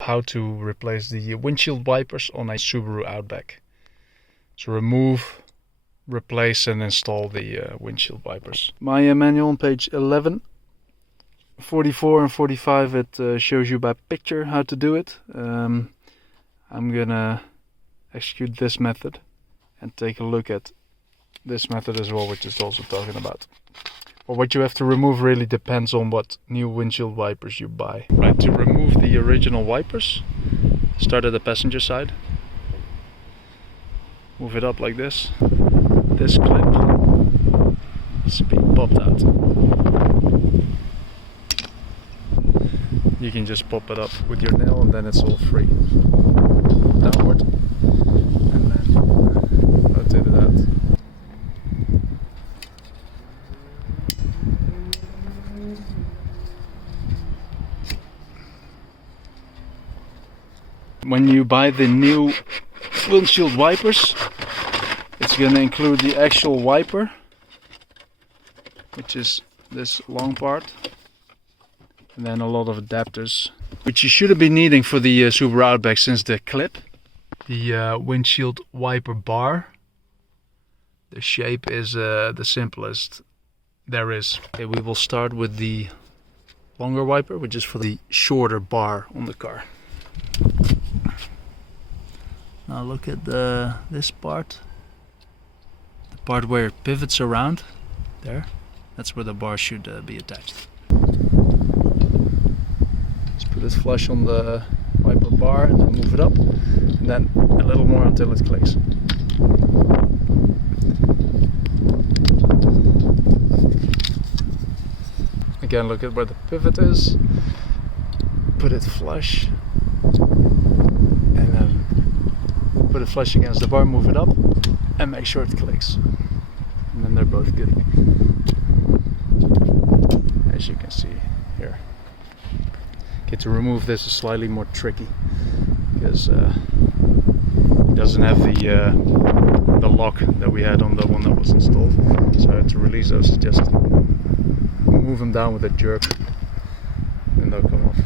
How to replace the windshield wipers on a Subaru Outback. So remove, replace and install the windshield wipers. My manual on page 11, 44 and 45, it shows you by picture how to do it. I'm gonna execute this method and take a look at this method as well, which is also talking about. But what you have to remove really depends on what new windshield wipers you buy. Right, to remove the original wipers, start at the passenger side. Move it up like this. This clip is being popped out. You can just pop it up with your nail and then it's all free. Downward and then rotate it out. When you buy the new windshield wipers, it's going to include the actual wiper, which is this long part, and then a lot of adapters, which you shouldn't be needing for the Subaru Outback, since the clip, the windshield wiper bar, the shape is the simplest there is. Okay, we will start with the longer wiper, which is for the shorter bar on the car. Now look at this part, the part where it pivots around, there, that's where the bar should be attached. Just put it flush on the wiper bar and then move it up, and then a little more until it clicks. Again, look at where the pivot is, put it flush, and then put it flush against the bar, move it up, and make sure it clicks. And then they're both good. As you can see here. Okay, to remove this is slightly more tricky, because it doesn't have the lock that we had on the one that was installed. So to release those, just move them down with a jerk, and they'll come off.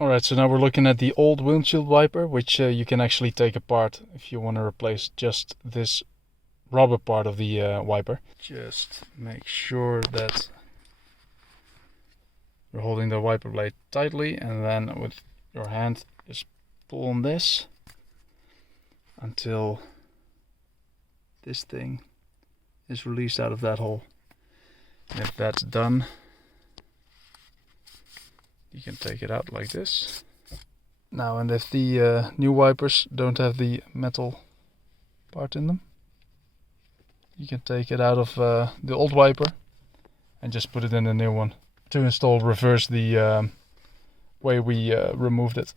Alright, so now we're looking at the old windshield wiper, which you can actually take apart if you want to replace just this rubber part of the wiper. Just make sure that you're holding the wiper blade tightly, and then with your hand just pull on this until this thing is released out of that hole. And if that's done, you can take it out like this. Now, and if the new wipers don't have the metal part in them, you can take it out of the old wiper and just put it in the new one. To install, reverse the way we removed it.